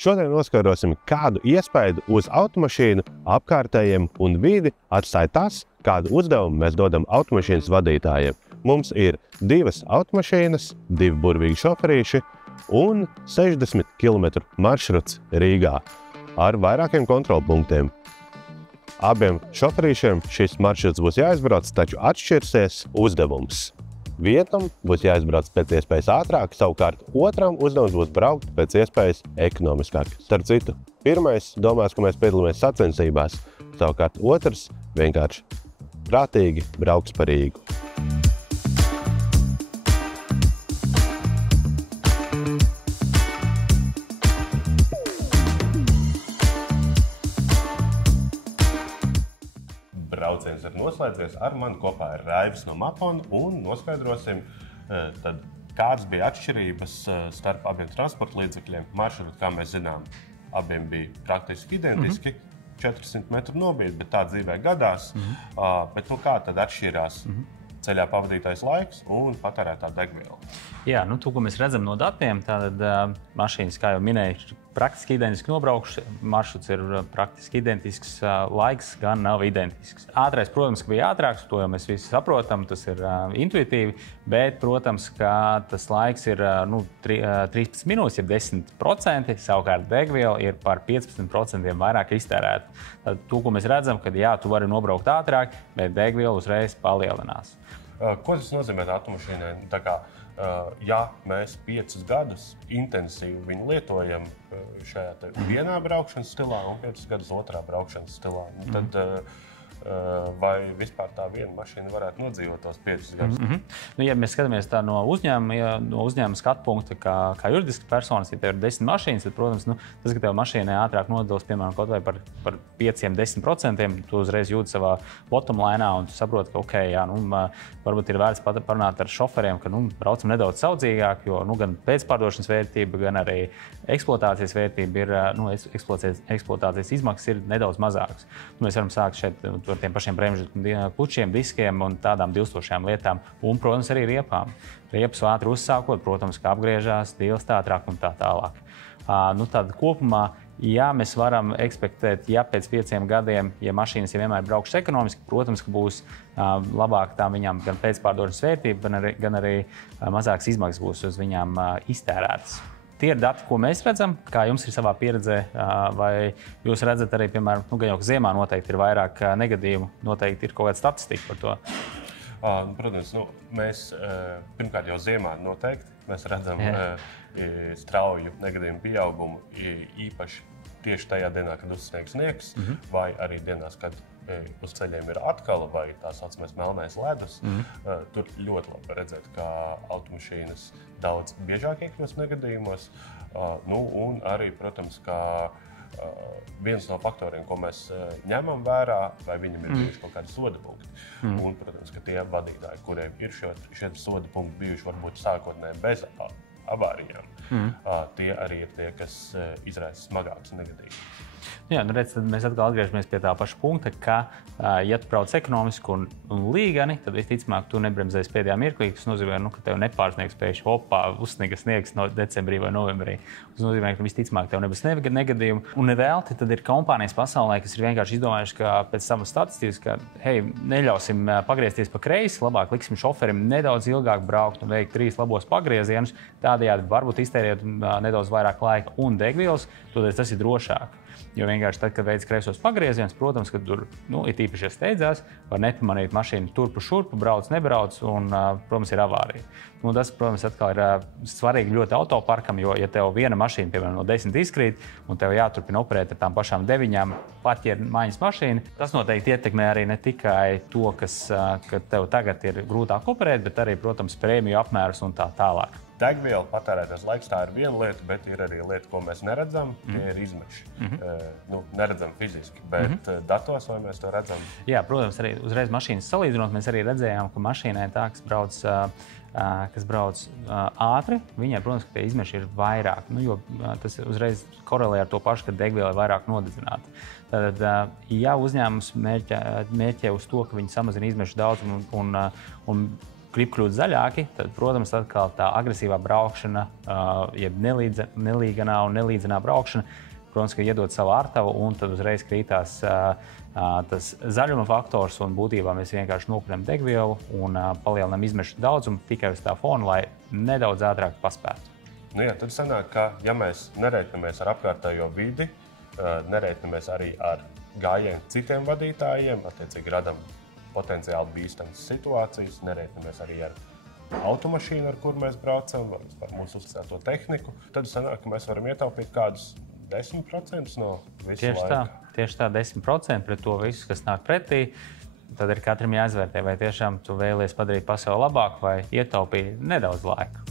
Šodien noskaidrosim, kādu iespaidu uz automašīnu, apkārtējiem un vidi atstāja tas, kādu uzdevumu mēs dodam automašīnas vadītājiem. Mums ir 2 automašīnas, 2 burvīgi šoferīši un 60 km maršruts Rīgā ar vairākiem kontrolpunktiem. Abiem šoferīšiem šis maršruts būs jāizbrauc, taču atšķirsies uzdevums. Vienam būs jāizbrauc pēc iespējas ātrāk, savukārt otram uzdevums būs braukt pēc iespējas ekonomiskāk. Starp citu, pirmais domās, ka mēs piedalāmies sacensībās, savukārt otrs vienkārši prātīgi brauks pa Rīgu. Brauciens ir noslēdzies, ar mani kopā ir Raivis no Mapona un noskaidrosim, tad, kādas bija atšķirības starp abiem transporta līdzekļiem. Maršruti, kā mēs zinām, abiem bija praktiski identiski, 400 metru nobied, bet tā dzīvē gadās. Bet kā tad atšķirās ceļā pavadītais laiks un patērētā degviela? Jā, to, ko mēs redzam no datiem, tad mašīnas, kā jau minēju, praktiski identiski nobraukšu, maršruts ir praktiski identisks, laiks gan nav identisks. Ātrais, protams, ka bija ātrāks, to jau mēs visi saprotam, tas ir intuitīvi, bet, protams, ka tas laiks ir 13 minūtes, jeb 10%, savukārt degviela ir par 15% vairāk iztērēta. Tad to, ko mēs redzam, kad jā, tu vari nobraukt ātrāk, bet degviela uzreiz palielinās. Ko tas nozīmē automašīnai? Ja mēs 5 gadus intensīvi viņu lietojam šajā vienā braukšanas stilā un 5 gadus otrā braukšanas stilā, tad vai vispār tā viena mašīna varētu nodzīvot tos 5 gadus? Ja mēs skatāmies tā no uzņēmuma skatu punkta, kā juridiski personas, ja tev ir 10 mašīnas, tad, protams, tas, ka tev mašīnai ātrāk nodals, piemēram, kaut vai par 5–10%, tu uzreiz jūti savā bottom line un tu saproti, ka varbūt ir vērts parunāt ar šoferiem, ka braucam nedaudz saudzīgāk, jo gan pēcpārdošanas vērtība, gan arī eksploatācijas vērtība ir, eksploatācijas izmaksas ir nedaudz mazākas. Mēs varam sākt šeit ar tiem pašiem bremžu pučiem, diskiem un tādām dilstošajām lietām. Un, protams, arī riepām. Riepas ātri uzsākot, protams, ka apgriežās, dilst ātrāk un tā tālāk. Tad kopumā, mēs varam ekspektēt, ja pēc 5 gadiem, ja mašīnas jau vienmēr braukšas ekonomiski, protams, ka būs labāk tā viņām gan pēcpārdošanas vērtība, gan arī mazāks izmaksas būs uz viņām iztērētas. Tie ir dati, ko mēs redzam, kā jums ir savā pieredzē, vai jūs redzat arī, piemēram, gan jau ziemā noteikti ir vairāk negadījumu, noteikti ir kaut kāda statistika par to? Protams, mēs pirmkārt jau ziemā noteikti mēs redzam strauju negadījumu pieaugumu, īpaši tieši tajā dienā, kad uzsniegs sniegs, vai arī dienās, kad uz ceļiem ir atkal vai tā saucamais melnais ledus. Tur ļoti labi redzēt, ka automašīnas daudz biežāk iekļūst negadījumos. Un arī, protams, ka viens no faktoriem, ko mēs ņemam vērā, vai viņam ir bijuši kaut kādi soda punkti. Un, protams, ka tie vadītāji, kuriem ir šie soda punkti bijuši varbūt sākotnēji bez avārijām, tie arī ir tie, kas izraisa smagākus negadījumus. Redz, tad mēs atkal atgriežamies pie tā paša punkta, ka, ja tu brauc ekonomiski un līgani, tad visticamāk tu nebremzēsi pēdējā mirklī, kas nozīmē, ka tev nepārsniegs pēkšņi uzsniga sniegs no decembrī vai novembrī. Tas nozīmē, ka visticamāk tev nebūs negadījumu. Un nevēlti tad ir kompānijas pasaulē, kas ir vienkārši izdomājuši, ka pēc savas statistikas, ka, neļausim pagriezties pa kreisi, labāk liksim šoferim nedaudz ilgāk braukt un veikt 3 labos pagriezienus, tādējādi varbūt iztērēt nedaudz vairāk laika un degvielas, tad tas ir drošāk. Jo vienkārši tad, kad veids kreisos pagriezienus, protams, ka tur, it īpaši, ja steidzās, var nepamanīt mašīnu turpu šurpu, nebrauc un, protams, ir avārija. Tas, protams, atkal ir svarīgi ļoti autoparkam, jo, ja tev viena mašīna, piemēram, no 10 izkrīt, un tev jāturpina operēt ar tām pašām 9, pat ja ir maiņas mašīna, tas noteikti ietekmē arī ne tikai to, ka tev tagad ir grūtāk operēt, bet arī, protams, prēmiju apmērus un tā tālāk. Degviela patērētais laiks, tā ir viena lieta, bet ir arī lieta, ko mēs neredzam, tie ir izmeši. Neredzam fiziski, bet datos vai mēs to redzam? Jā, protams, arī uzreiz mašīnas salīdzinot, mēs arī redzējām, ka mašīnai tā, kas brauc ātri, viņai, protams, ka tie izmeši ir vairāk, jo tas uzreiz korelē ar to pašu, ka degviela ir vairāk nodedzināta. Tad, ja uzņēmums mērķē uz to, ka viņi samazina izmešu daudzumu un grib kļūt zaļāki, tad, protams, atkal tā agresīvā braukšana, jeb nelīganā un nelīdzenā braukšana, protams, ka iedod savu ārtavu un tad uzreiz krītās tas zaļuma faktors un būtībā mēs vienkārši nokurinām degvielu un palielinām izmešu daudzumu tikai uz tā fona, lai nedaudz ātrāk paspētu. Nu jā, tad sanāk, ka ja mēs nereiķinamies ar apkārtējo vidi, nereiķinamies arī ar gājienu citiem vadītājiem, attiecīgi radam potenciāli bīstamas situācijas, nereiķinamies arī ar automašīnu, ar kur mēs braucam, ar mūsu uzticēto tehniku, tad sanāk, ka mēs varam ietaupīt kādus 10% no visu laika. Tieši tā, 10% pret to visu, kas nāk pretī. Tad ir katram jāizvērtē, vai tiešām tu vēlies padarīt pasauli labāku vai ietaupīt nedaudz laika.